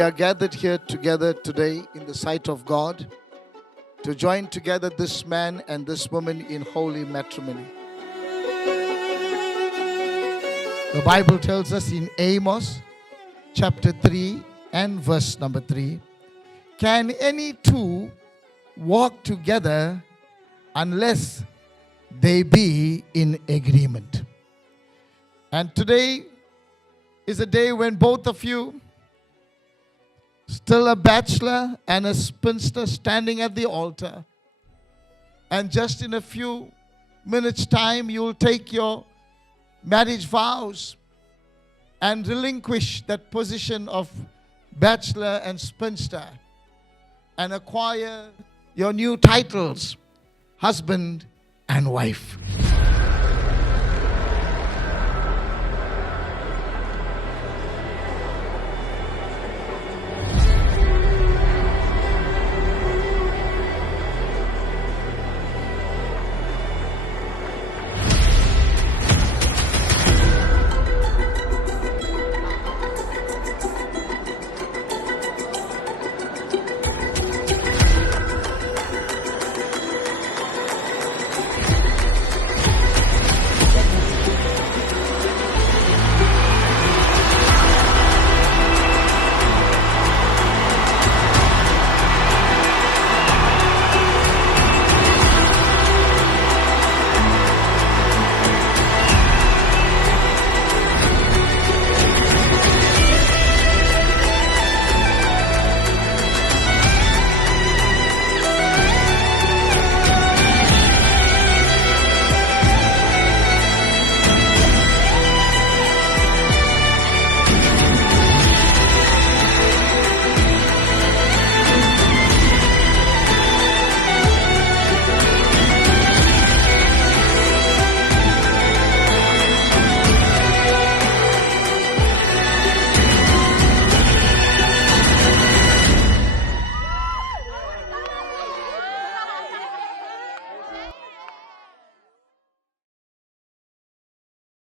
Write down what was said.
We are gathered here together today in the sight of God to join together this man and this woman in holy matrimony. The Bible tells us in Amos chapter 3 and verse number 3, can any two walk together unless they be in agreement? And today is a day when both of you, still a bachelor and a spinster, standing at the altar, and just in a few minutes' time you'll take your marriage vows and relinquish that position of bachelor and spinster and acquire your new titles, husband and wife.